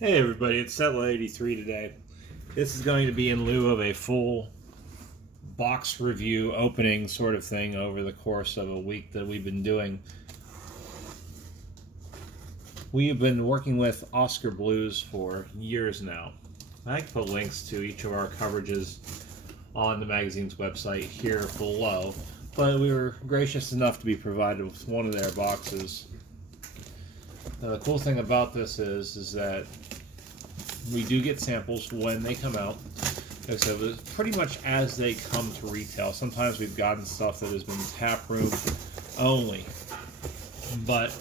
Hey everybody, it's Settle83 today. This is going to be in lieu of a full box review opening sort of thing over the course of a week that we've been doing. We have been working with Oskar Blues for years now. I can put links to each of our coverages on the magazine's website here below, but we were gracious enough to be provided with one of their boxes. The cool thing about this is that we do get samples when they come out. Like I said, it's pretty much as they come to retail. Sometimes we've gotten stuff that has been tap room only. But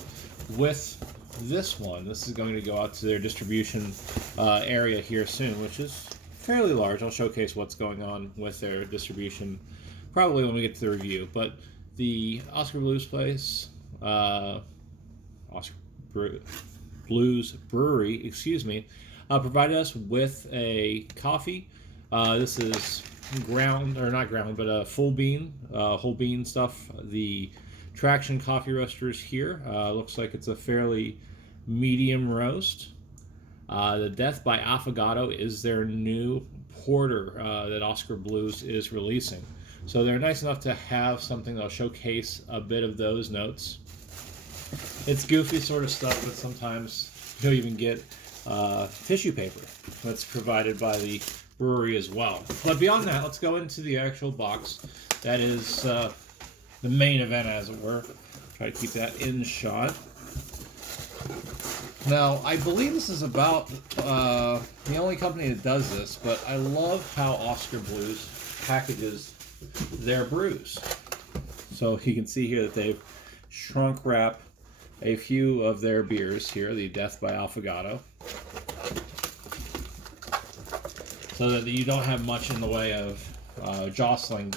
with this one, this is going to go out to their distribution area here soon, which is fairly large. I'll showcase what's going on with their distribution probably when we get to the review. But the Oskar Blues place, Blues Brewery, provided us with a coffee. This is full bean, whole bean stuff. The Traction Coffee Roasters here. Looks like it's a fairly medium roast. The Death by Affogato is their new porter that Oskar Blues is releasing. So they're nice enough to have something that'll showcase a bit of those notes. It's goofy sort of stuff, but sometimes you'll even get tissue paper that's provided by the brewery as well. But beyond that, let's go into the actual box. That is the main event, as it were. Try to keep that in shot. Now, I believe this is about the only company that does this, but I love how Oskar Blues packages their brews. So you can see here that they've shrunk wrap a few of their beers here, the Death by Affogato, so that you don't have much in the way of jostling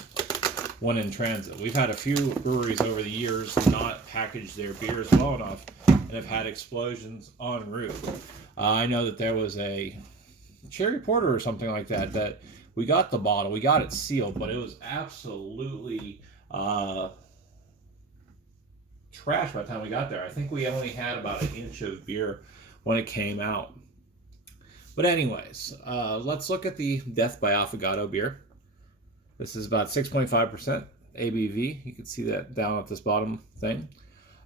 when in transit. We've had a few breweries over the years not package their beers well enough and have had explosions en route. I know that there was a cherry porter or something like that we got the bottle, we got it sealed, but it was absolutely trash by the time we got there. I think we only had about an inch of beer when it came out. But anyways, let's look at the Death by Affogato beer. This is about 6.5% ABV. You can see that down at this bottom thing.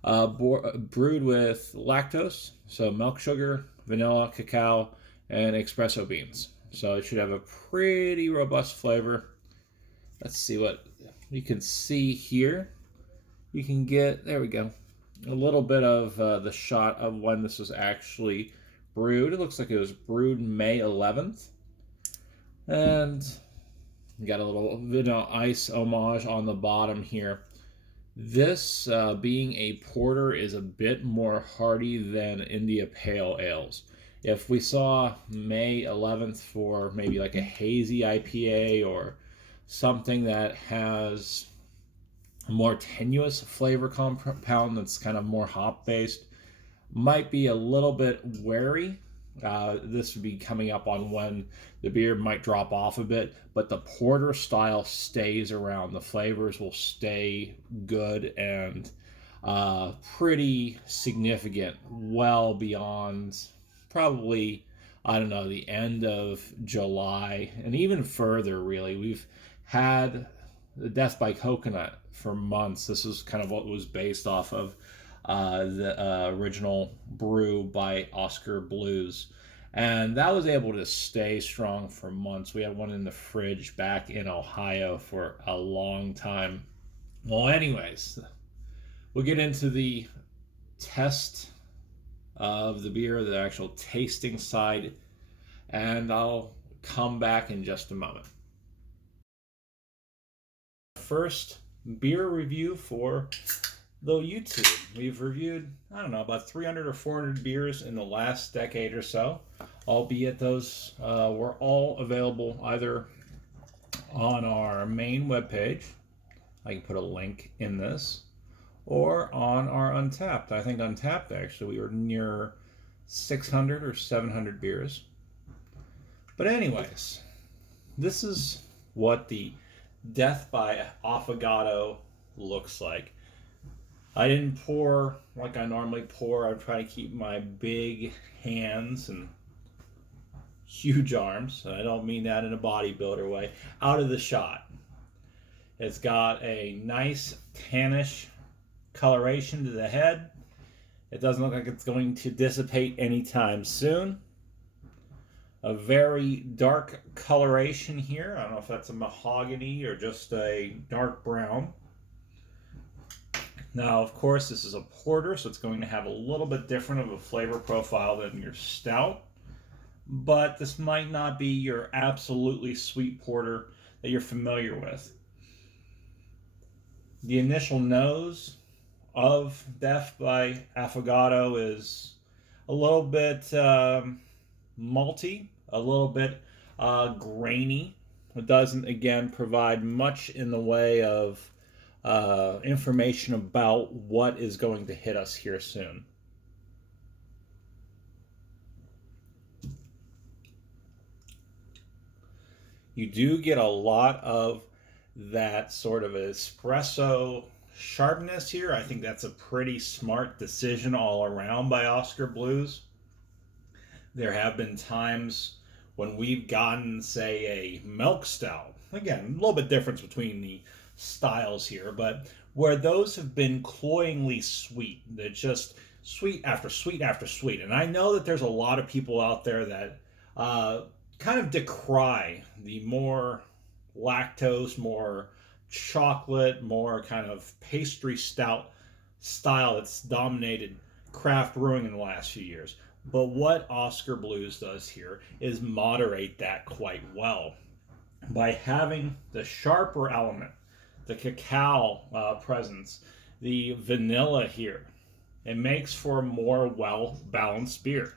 Brewed with lactose, so milk sugar, vanilla, cacao, and espresso beans. So it should have a pretty robust flavor. Let's see what you can see here. You can get, there we go, a little bit of the shot of when this was actually brewed. It looks like it was brewed May 11th. And you got a little vanilla ice homage on the bottom here. This, being a porter, is a bit more hearty than India Pale Ales. If we saw May 11th for maybe like a hazy IPA or something that has a more tenuous flavor compound that's kind of more hop based, might be a little bit wary. This would be coming up on when the beer might drop off a bit, but the porter style stays around. The flavors will stay good and pretty significant, well beyond probably, I don't know, the end of July and even further, really. We've had the Death by Coconut for months. This is kind of what was based off of the original brew by Oskar Blues. And that was able to stay strong for months. We had one in the fridge back in Ohio for a long time. Well, anyways, we'll get into the test of the beer, the actual tasting side, and I'll come back in just a moment. First beer review for the YouTube. We've reviewed, I don't know, about 300 or 400 beers in the last decade or so, albeit those were all available either on our main webpage, I can put a link in this, or on our Untappd. I think Untappd, actually, we were near 600 or 700 beers. But anyways, this is what the Death by Affogato looks like. I didn't pour like I normally pour. I try to keep my big hands and huge arms, and I don't mean that in a bodybuilder way, out of the shot. It's got a nice tannish coloration to the head. It doesn't look like it's going to dissipate anytime soon. A very dark coloration here. I don't know if that's a mahogany or just a dark brown. Now, of course, this is a porter, so it's going to have a little bit different of a flavor profile than your stout. But this might not be your absolutely sweet porter that you're familiar with. The initial nose of Death by Affogato is a little bit malty, a little bit grainy. It doesn't, again, provide much in the way of information about what is going to hit us here soon. You do get a lot of that sort of espresso sharpness here. I think that's a pretty smart decision all around by Oskar Blues. There have been times when we've gotten, say, a milk stout. Again, a little bit difference between the styles here, but where those have been cloyingly sweet. They're just sweet after sweet after sweet. And I know that there's a lot of people out there that kind of decry the more lactose, more chocolate, more kind of pastry stout style that's dominated craft brewing in the last few years. But what Oskar Blues does here is moderate that quite well by having the sharper element, the cacao presence, the vanilla here. It makes for a more well-balanced beer.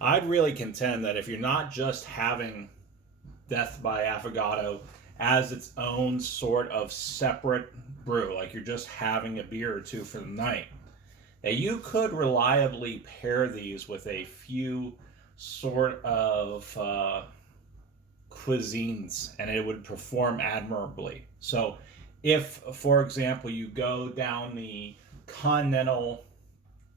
I'd really contend that if you're not just having Death by Affogato as its own sort of separate brew, like you're just having a beer or two for the night, that you could reliably pair these with a few sort of cuisines and it would perform admirably. So if, for example, you go down the continental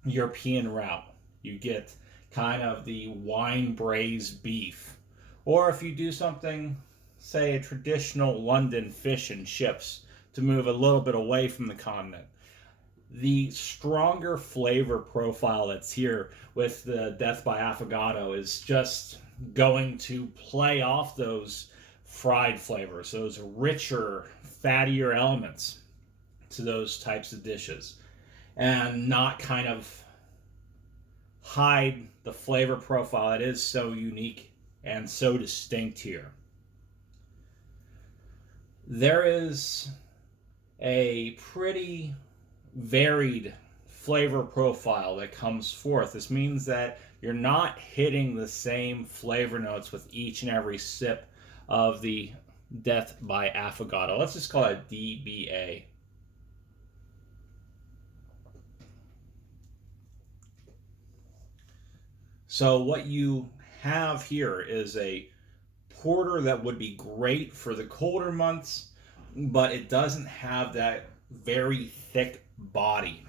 European route, you get kind of the wine braised beef. Or if you do something, say a traditional London fish and chips to move a little bit away from the continent, the stronger flavor profile that's here with the Death by Affogato is just going to play off those fried flavors, those richer, fattier elements to those types of dishes, and not kind of hide the flavor profile that is so unique and so distinct here. There is a pretty varied flavor profile that comes forth. This means that you're not hitting the same flavor notes with each and every sip of the Death by Affogato. Let's just call it DBA. So what you have here is a porter that would be great for the colder months, but it doesn't have that very thick body.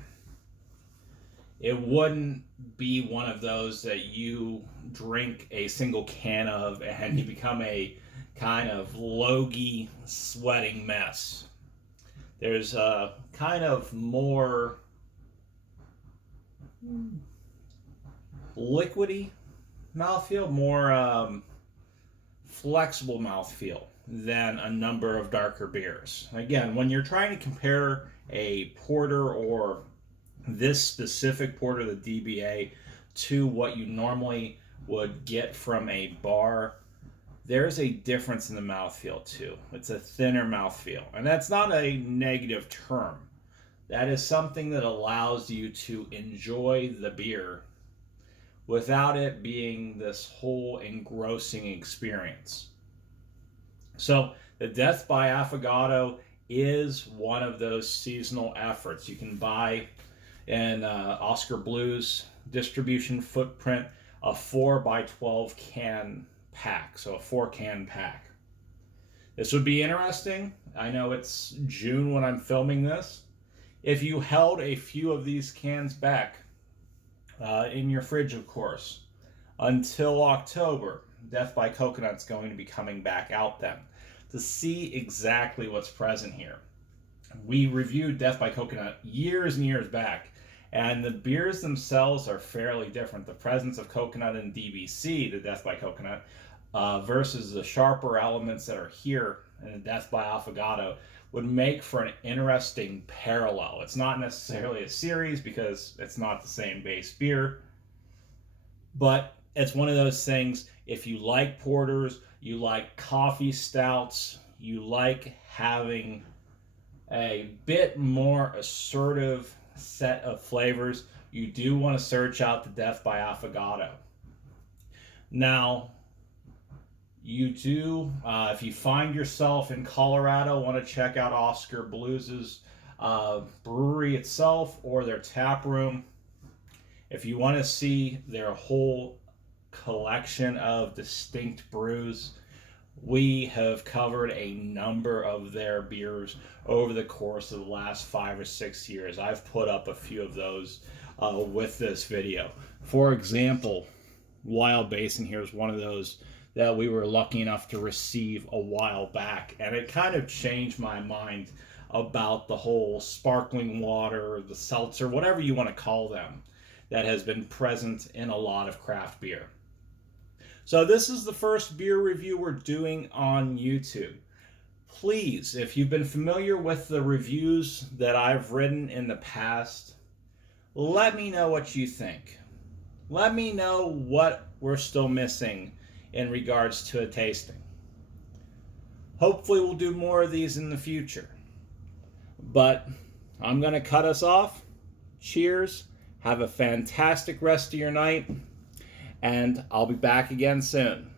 It wouldn't be one of those that you drink a single can of and you become a kind of logy, sweating mess. There's a kind of more liquidy mouthfeel, more flexible mouthfeel than a number of darker beers. Again, when you're trying to compare a porter or this specific porter, the DBA, to what you normally would get from a bar, there's a difference in the mouthfeel too. It's a thinner mouthfeel, and that's not a negative term. That is something that allows you to enjoy the beer without it being this whole engrossing experience. So the Death by Affogato is one of those seasonal efforts. You can buy in Oskar Blues distribution footprint a 4x12 can pack, so a 4-can pack. This would be interesting. I know it's June when I'm filming this. If you held a few of these cans back in your fridge, of course, until October, Death by Coconut's going to be coming back out then to see exactly what's present here. We reviewed Death by Coconut years and years back, and the beers themselves are fairly different. The presence of coconut in DBC, the Death by Coconut, versus the sharper elements that are here in the Death by Affogato would make for an interesting parallel. It's not necessarily a series because it's not the same base beer, but it's one of those things, if you like porters, you like coffee stouts, you like having a bit more assertive set of flavors, you do want to search out the Death by Affogato. Now, you do, if you find yourself in Colorado, want to check out Oskar Blues' brewery itself or their tap room. If you want to see their whole collection of distinct brews, we have covered a number of their beers over the course of the last 5 or 6 years. I've put up a few of those with this video. For example, Wild Basin here is one of those that we were lucky enough to receive a while back, and it kind of changed my mind about the whole sparkling water, the seltzer, whatever you want to call them, that has been present in a lot of craft beer. So this is the first beer review we're doing on YouTube. Please, if you've been familiar with the reviews that I've written in the past, let me know what you think. Let me know what we're still missing in regards to a tasting. Hopefully we'll do more of these in the future. But I'm going to cut us off. Cheers. Have a fantastic rest of your night. And I'll be back again soon.